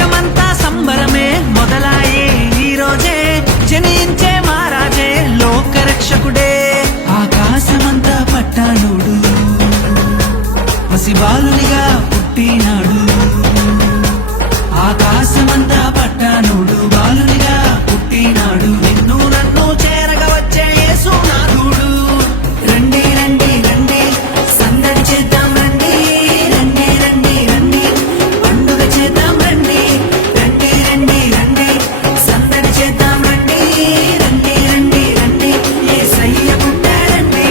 జగమంతా సంబరమే మొదలాయే ఈ రోజే జనించే మహారాజే లోకరక్షకుడే ఆకాశమంతా పట్టానుడు పసిబాలునిగా పుట్టినాడు ఆకాశమంతా పట్టానుడు బాలునిగా పుట్టినాడు నిన్ను నన్ను చేరగా వచ్చే యేసునాథుడు రండి రండి రండి సందడి చేద్దాం రండి రండి రండి రండి పండుగ చేద్దాం రండి రండి రండి రండి సందడి చేద్దాం రండి రండి రండి రండి యేసయ్య పుట్టాడండి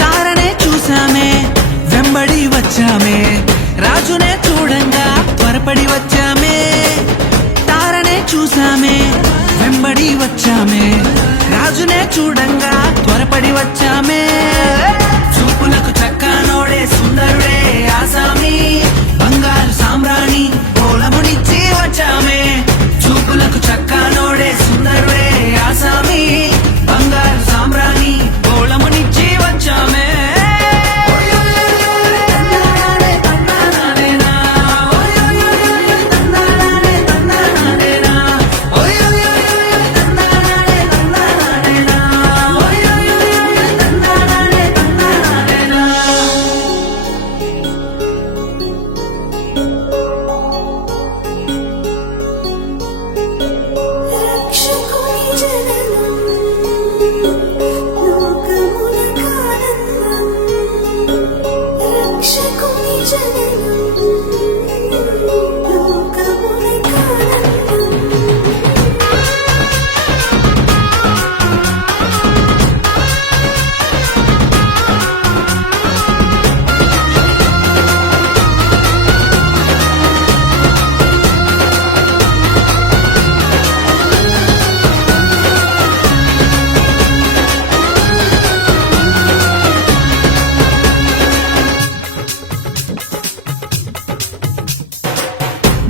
తారనే చూసామే వెంబడి వచ్చామే రాజునే చూడంగా త్వరపడి వచ్చామే తారనే చూసామే వెంబడి వచ్చామే రాజునే చూడంగా త్వరపడి వచ్చామే చూపులకు చక్కనోడే సుందరుడే ఆసామి బంగారు సామ్రాణి పోలమునిచ్చి వచ్చామే చూపులకు చక్కనోడే సుందరుడే ఆసామి బంగారు సామ్రాణి పోలమునిచ్చి వచ్చామే రక్షకుని జననం లోకమునకానందం రక్షకుని జననం లోకమునకానందం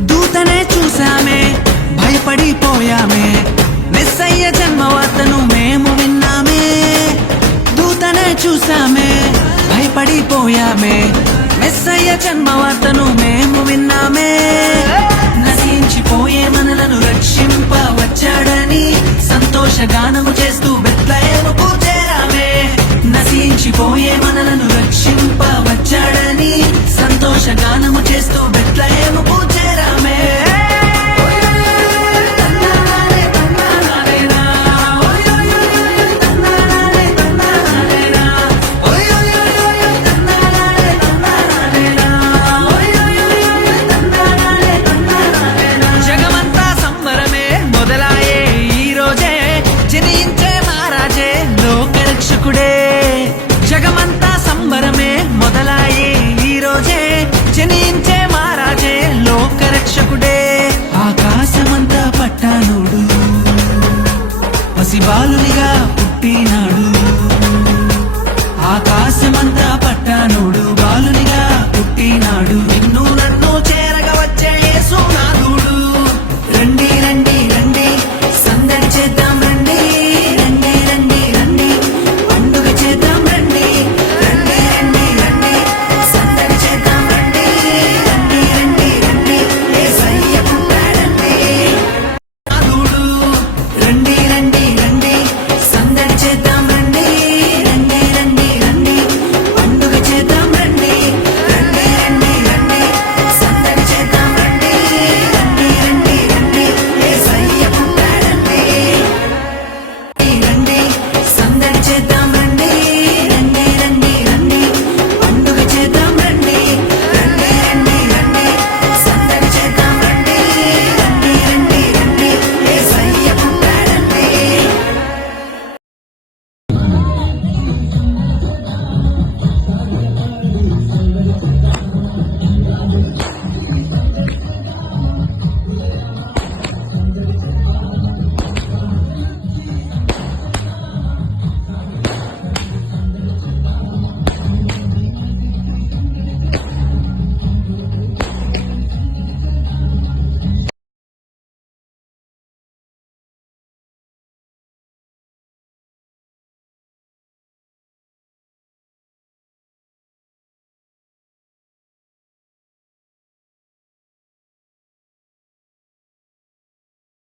దూతనే చూసామే భయపడిపోయామే మెస్సయ్య జన్మవార్తను మేము విన్నామే దూతనే చూసామే భయపడిపోయామే మెస్సయ్య జన్మవార్తను మేము విన్నామే నశించిపోయే మనలను రక్షింప వచ్చాడని సంతోషగానము చేస్తూ బెత్లెహేముకు చేరామే నశించిపోయే మనలను రక్షింప వచ్చాడని సంతోషగానము చేస్తూ బెత్లెహేముకు చేరామే జగమంతా సంబరమే మొదలాయే ఈ రోజే జనించే మహారాజే లోకరక్షకుడే జగమంతా సంబరమే మొదలాయే ఈ రోజే జనించే మహారాజే లోకరక్షకుడే ఆకాశమంతా పట్టానుడు పసిబాలునిగా పుట్టినాడు ఆకాశమంతా పట్టానుడు బాలునిగా పుట్టినాడు